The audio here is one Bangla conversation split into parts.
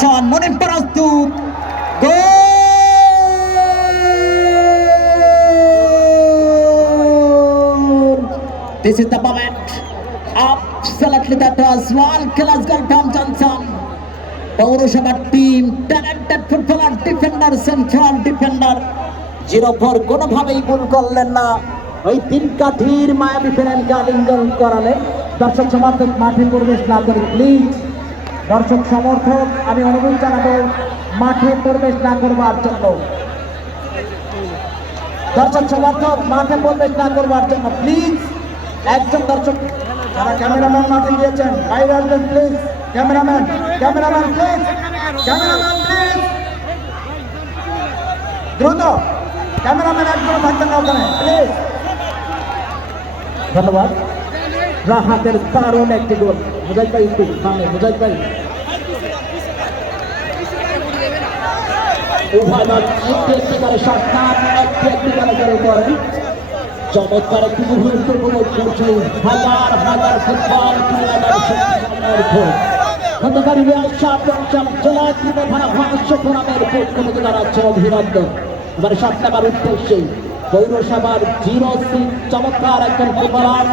টানছেন মনিম প্রস্তুত This is the moment. Absolutely, that was one class goal from Johnson. পৌরসভার team talented footballer defender central defender 0-4 কোনোভাবেই গোল করলেন না। ওই তিন কাঠির মায়াবী ফেরেনকে আলিঙ্গন করালে দর্শক সমর্থক মাঠে প্রবেশ না করেন প্লিজ। দর্শক সমর্থক আমি অনুরোধ জানাবো মাঠে প্রবেশ না করবার জন্য। দর্শক সমর্থক মাঠে প্রবেশ না করবার জন্য প্লিজ। একজন দর্শক যারা ক্যামেরাম্যান মাঠে গিয়েছেন বাইরে আসবেন please. Cameraman please, cameraman please, দ্রুত ক্যামেরাম্যান একজন থাকবেন না ওখানে প্লিজ। ধন্যবাদ। রাহাতের দারুণ একটি গোল। মুজাহিদ ভাই একটু সামনে, মুজাহিদ ভাই। উভয় দল একটি করে শট কাট, একটি করে গোল করেন। চমৎকার একটি মুহূর্ত উপভোগ করছে হাজার হাজার ফুটবল খেলার হতকারী জেলা ত্রিপুরা ভারত ফোরামের পক্ষ থেকে জানাচ্ছে অভিনন্দন। এবার শট নেবার উদ্দেশ্যে পৌরসভার 06 চমৎকার একজন ফুটবলার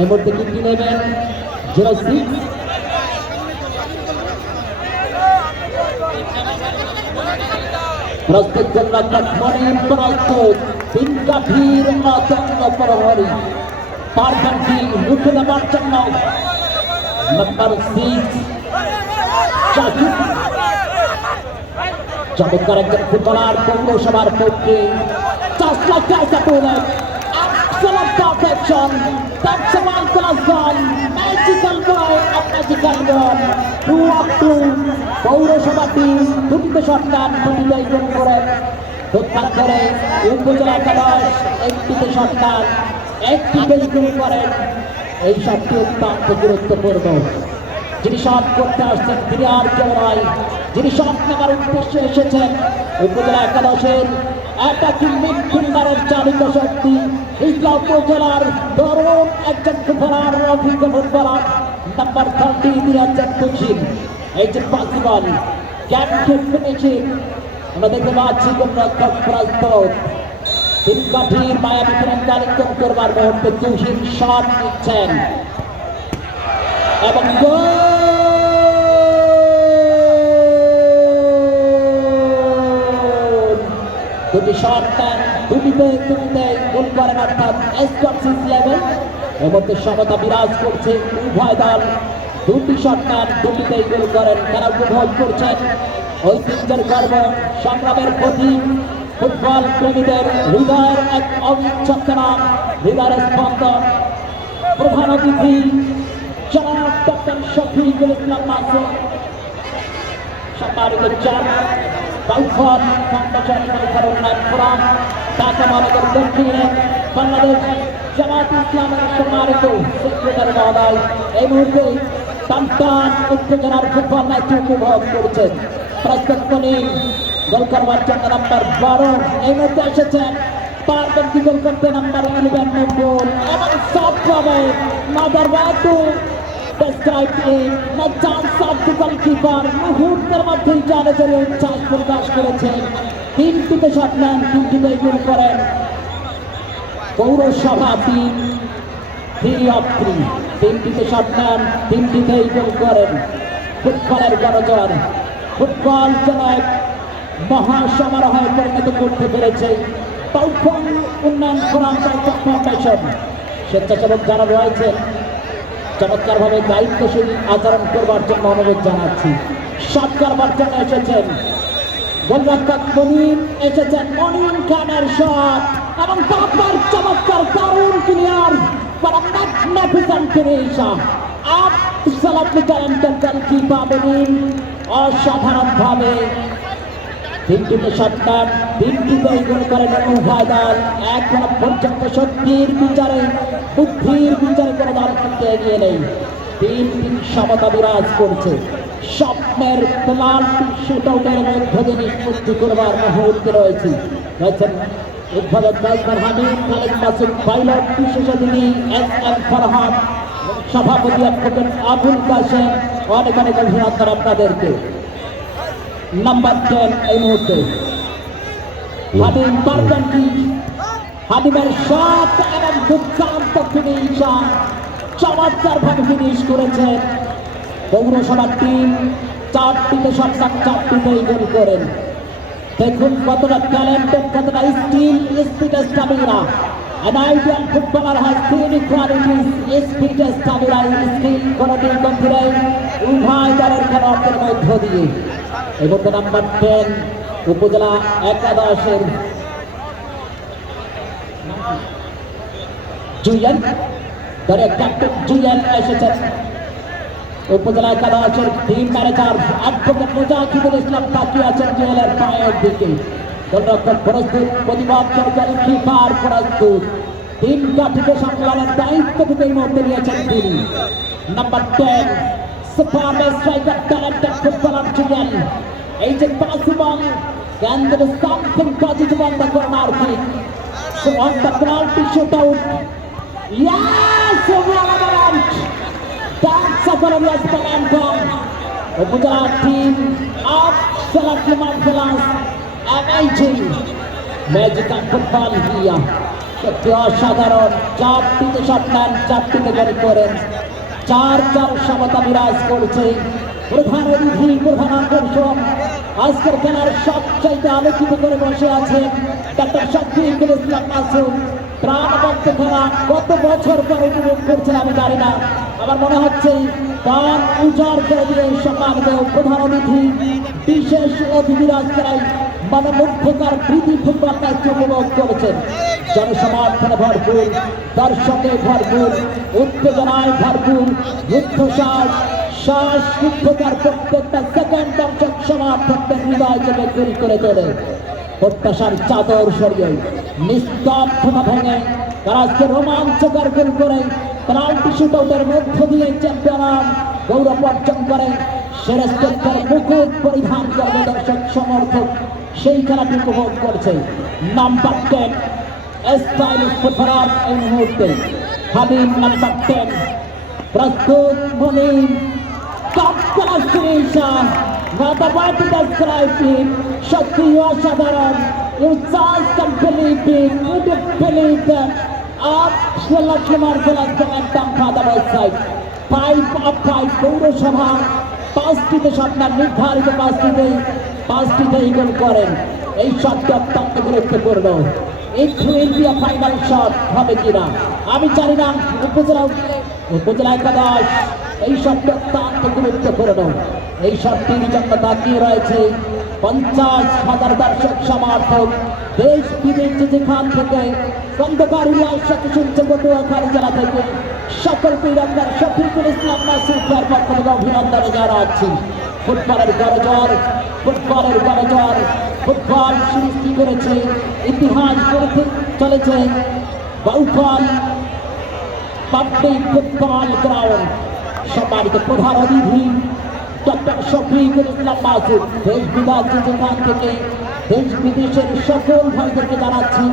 এই মুহূর্তে কিনতে নেবেন 06 প্রস্তুত গোলরক্ষক মনিম প্রস্তুত তিন কাঠির আতঙ্ক প্রহরী পারফেক্টলি মুখে দেবার জন্য নাম্বার 6 চমৎকার একজন ফুটবলার পৌরসভার পক্ষে just like that opponent excellent perfection that's a one class goal magical goal a magical goal 2-2 পৌরসভা টিম দুটো শট কাট দুটিতে গোল করে দক্ষিণ করে উপজেলা একাদশ একটিতে শট কাট একটিতে গোল করেন। এই শটটি অত্যন্ত গুরুত্বপূর্ণ। যিনি শট করতে আসছেন তিনি আর কেউ নয়, যিনি শট নেবার উদ্দেশ্যে এসেছেন উপজেলা একাদশের অ্যাটাকিং মিডফিল্ডারের চালিত শক্তি ইসলাম উপজেলার তরুণ একজন ফুটবলার অভিজ্ঞ ফুটবলার নাম্বার 30 তিনি হচ্ছেন তুহিন। এই যে পসিবল ক্যান কিক ফিনিশিং আমরা দেখতে পাচ্ছি গোলরক্ষক প্রস্তুত তিন কাঠির মায়াবী ফেরেনকে আলিঙ্গন করবার মুহূর্তে তুহিন শট নিচ্ছেন এবং দুটি শট নেন দুটিতে গোল করেন অর্থাৎ এসকপসিস লেভেল এর মধ্যে সমতা বিরাজ করছে। উভয় দল দুটি শট নেন দুটিতেই গোল করেন। তারা উপভোগ করছেন ঐতিহ্যের গর্ব সংগ্রামের প্রতীক ফুটবল প্রেমীদের হৃদয়ের এক অবিচ্ছেদ্য হৃদয়ের স্পন্দন। প্রধান অতিথি জনাব ডক্টর শফিকুল ইসলাম মাসুদ সম্মানিত চেয়ারম্যান কাউফার ফাউন্ডেশন কাউফার উন্নয়ন ফোরাম ঢাকা মহানগর দক্ষিণে বাংলাদেশ জামাত ইসলামের সম্মানিত সেক্রেটারি মহোদয় এই মুহূর্তে টানটান উত্তেজনার ফুটবল ম্যাচ উপভোগ করছেন। প্রস্তুত মনিম গোল করবার জন্য নাম্বার 12 এই মুহূর্তে এসেছেন পারবেন কি গোল করতে নাম্বার 11 নম্বর এবং সবভাবে number 2 described in the chance of the goalkeeper মুহূর্তের মধ্যেই জানে যে উচ্ছ্বাস প্রকাশ করেছেন। তিনটিতে শট নেন তিনটিতে গোল করেন। পৌরসভা টিম 3-3 তিনটিতে শট নেন তিনটিতেই গোল করেন। ফুটবলের গণজোয়ার ফুটবল যেন এক মহাসমারোহে পরিণত করতে পেরেছে কাউফার উন্নয়ন ফোরাম ফাউন্ডেশন। স্বেচ্ছাসেবক যারা রয়েছেন চমৎকারভাবে দায়িত্বশীল আচরণ করবার জন্য অনুরোধ জানাচ্ছি। শট করবার জন্য এসেছেন গোলরক্ষক মনিম, এসেছেন মনিম খানের শট এবং তারপর চমৎকার দারুণ clear magnificent finisher absolutely talented goalkeeper Monim অসাধারণভাবে তিনটিতে শট নেন তিনটিতেই গোল করেন। উভয় দল এখনো পর্যন্ত শক্তির বিচারে বুদ্ধির বিচারে কোনো দল কিন্তু এগিয়ে নেই। তিন সমতা বিরাজ করছে। স্বপ্নের পেনাল্টি শুটআউটের মধ্যে দিয়ে নিষ্পত্তি করবার মুহূর্তে রয়েছেন উদ্বোধক ড্রাইভার হামিদ খালিদ মাসুদ পাইলট বিশেষ অতিথি SM ফরহাদ সভাপতি অ্যাডভোকেট আবুল কাশেম অনেক অনেক অভিনন্দন আপনাদেরকে। নাম্বার 10 এই মুহূর্তে হাবিব পারবেন কি? হাবিবের শট এবং দুর্দান্ত ফিনিশ, চমৎকার ভাবে ফিনিশ করেছেন পৌরসভার টিম। 4টিতে সবসাক 4টিতেই গোল করেন। দেখুন কতটা ট্যালেন্টেড, কতটা skill, speed, stamina. An ideal footballer has three qualities: speed, stamina, skill, কোনটির কমতি নেই উভয় দলের খেলোয়াড়দের মধ্য দিয়ে। এবং নাম্বার 10 উপজেলা একাদশের জুয়েল, দলের ক্যাপ্টেন জুয়েল এসেছেন। উপজেলা একাদশের team manager advocate Mujahidul Islam তাকিয়ে আছেন জুয়েলের পায়ের দিকে। গোলরক্ষক প্রস্তুত, প্রতিবাদ সরকারি কিপার প্রস্তুত। তিন কাঠিকে সামলানোর দায়িত্ব থেকে এই মুহূর্তে নিয়েছেন তিনি। Number 10 super striker talented footballer Jewel. এই যে possible can there is something positive on the corner kick, so on the penalty shootout, yes, relevant, that's a glorious penalty. উপজেলা team absolutely marvelous, amazing, magical football here. সত্যি অসাধারণ। 4টিতে শট নেন, 4টিতে গোল করেন। 4-4 সমতা বিরাজ করছে। প্রধান অতিথি, প্রধান আকর্ষণ, আজকের খেলার সবচাইতে আলোচিত করে বসে আছেন ডক্টর শফিকুল ইসলাম মাসুদ। প্রাণবন্ত খেলা কত বছর পরে উপভোগ করছেন আমি জানি না। আমার মনে হচ্ছে প্রাণ উজাড় করে দিয়ে সম্মানিত প্রধান অতিথি, বিশেষ অতিথিরা আজকের মনোমুগ্ধকর প্রীতি ফুটবল ম্যাচ উপভোগ করেছেন। জনসমর্থনে ভরপুর, দর্শকে ভরপুর, উত্তেজনায় ভরপুর, রুদ্ধশ্বাস শ্বাসরুদ্ধতার প্রত্যেকটা সেকেন্ড দর্শক সমর্থকদের হৃদয় থেকে তৈরি করে তোলে। প্রত্যাশার চাদর সরিয়ে নিস্তব্ধতা ভেঙে তারা আজকে রোমাঞ্চকর গোল করে পেনাল্টি শুটআউটের মধ্য দিয়ে চ্যাম্পিয়ন গৌরব অর্জন করে। শ্রেষ্ঠত্বের মুকুট পরিধান করবে দর্শক সমর্থক, সেই খেলাটি উপভোগ করছে। নাম্বার 10 স্টাইলিশ ফুটবলার এই মুহূর্তে হাবিব। নাম্বার 10 প্রস্তুত Monim. Top class creation, not about to describe it. সত্যি অসাধারণ। You just can't believe it. Would you believe that? Absolutely marvelous momentum for the right side. 5 পৌরসভা 5টিতে শট নেন, নির্ধারিত 5টিতেই গোল করেন। এই শটটি অত্যন্ত গুরুত্বপূর্ণ। It will be a final shot হবে কিনা আমি জানি না। উপজেলা একাদশ এই শটটি অত্যন্ত গুরুত্বপূর্ণ। এই শটটির জন্য তাকিয়ে রয়েছে 50,000 দর্শক সমর্থক, দেশ বিদেশ যেখান থেকে খন্দকার ইলিয়াস সাথে শুনছে পটুয়াখালী জেলা থেকে সকলকেই ডাক্তার শফিকুল ইসলাম মাসুদের পক্ষ থেকে অভিনন্দন জানাচ্ছি। ফুটবলের গড়জড়, ফুটবলের গড়জড়, ফুটবল সৃষ্টি করেছে, ইতিহাস গড়তে চলেছে বাউফল পাবলিক ফুটবল গ্রাউন্ড। সম্মানিত প্রধান অতিথি ডক্টর শফিকুল ইসলাম মাসুদ, দেশ বিদেশ যেখান থেকে দেশ বিদেশের সকল ভাইদেরকে জানাচ্ছি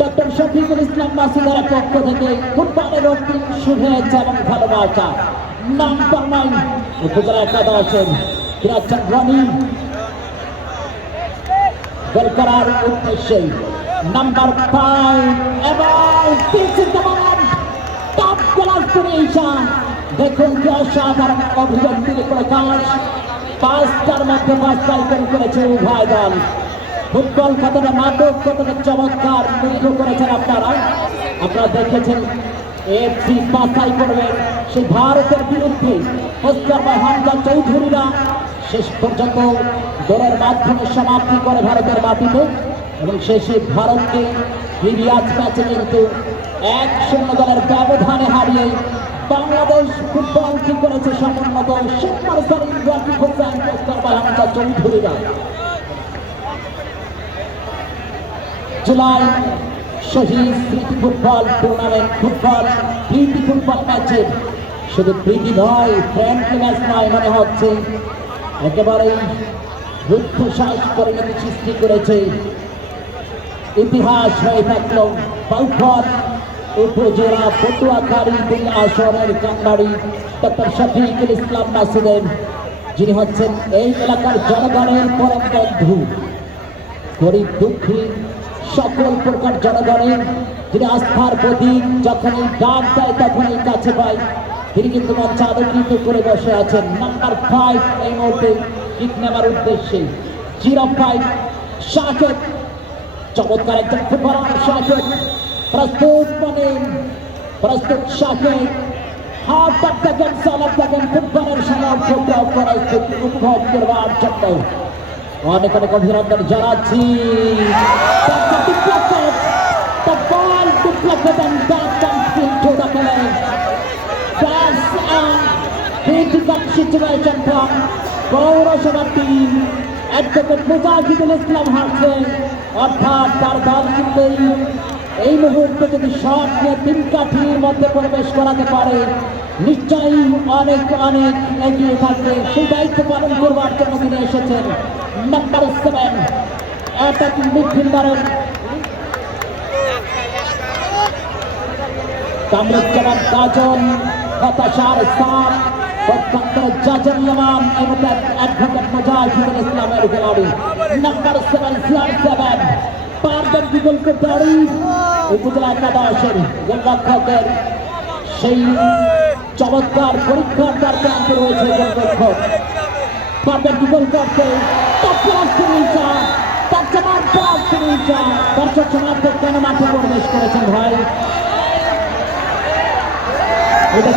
ডক্টর শফিকুল ইসলাম মাসুদের পক্ষ থেকে ফুটবলের অন্তিম শুভেচ্ছা এবং ভালোবাসা। নাম্বার 9 উপজেলা একাদশের রনি গোল করার উদ্দেশ্যে। নাম্বার 5 এবং টপ ক্লাস ফিনিশার। দেখুন কি অসাধারণ অভিব্যক্তির প্রকাশ। 5টার মধ্যে 5টাই গোল করেছে উভয় দল। ফুটবল কতটা নাটক, কতটা চমৎকার তৈরি করেছেন আপনারা দেখেছেন। এফসি বাছাই করবেন সেই ভারতের বিরুদ্ধে ওস্তাদ হামজা চৌধুরীরা শেষ পর্যন্ত দলের মাধ্যমে সমাপ্তি করে ভারতের মাটিতে এবং শেষে ভারতকে রিয়াজ ম্যাচে কিন্তু 1-0 দলের ব্যবধানে হারিয়ে বাংলাদেশ ফুটবল কি করেছে সমুন্নত সুপার সারিন রাকিব হোসেন ওস্তাদ হামজা চৌধুরীরা। জুলাই শহীদ স্মৃতি ফুটবল টুর্নামেন্ট, ফুটবল প্রীতি ফুটবল ম্যাচে শুধু প্রীতি নয়, ফ্রেন্ডলি ম্যাচ নয়, মনে হচ্ছে একেবারেই রুদ্ধশ্বাস পরিণতি সৃষ্টি করেছে। ইতিহাস হয়ে থাকল বাউফল উপজেলা পটুয়াখালী 2 আসনের কান্ডারি ডক্টর শফিকুল ইসলাম মাসুদের যিনি হচ্ছেন এই এলাকার জনগণের পরম বন্ধু, গরিব দুঃখী সকল প্রকার জনগণের যিনি আস্থার প্রতীক, যখনই ডাক দেয় তখনই কাছে পায়, তিনি কিন্তু মঞ্চ আলোকিত করে বসে আছেন। নাম্বার 5 এই মুহূর্তে কিক নেওয়ার উদ্দেশ্যে 05 শাহেদ, চমৎকার একজন ফুটবলার শাহেদ, প্রস্তুত প্রস্তুত শাহেদ, হাত দেখেন চালাক দেখেন ফুটবলের সামর্থ্য পরিস্থিতি উপভোগ করবার জন্য অনেক অনেক অভিনন্দন জানাচ্ছি। The ball deflected and that comes into the play. That's a critical situation from পৌরসভা টিম। অ্যাডভোকেট মুজাহিদুল ইসলাম হাসেন, অর্থাৎ তার দল কিন্তু এই মুহূর্তে যদি শট নিয়ে 3 কাঠির মধ্যে প্রবেশ করাতে পারে নিশ্চয়ই অনেক অনেক এগিয়ে থাকবে। সেই দায়িত্ব পালন করবার জন্য তিনি এসেছেন। নাম্বার 7 অ্যাটাকিং মিডফিল্ডারের কামরুজ্জামান কাজল, হতাশার সাপ অত্যন্ত জাজল্যমান এবং অ্যাডভোকেট মুজাহিদুল ইসলামের খেলাড়ি। নাম্বার 7 পারবেন বিপুল কুদ্দারি, উপজেলা একাদশের গোলরক্ষকের সেই চমৎকার পরীক্ষার তার প্রান্তে রয়েছে গোলরক্ষক, পারবেন বিপুল করতে দর্শক সমর্থক কেন মাঠে প্রবেশ করেছেন ভাই? এটা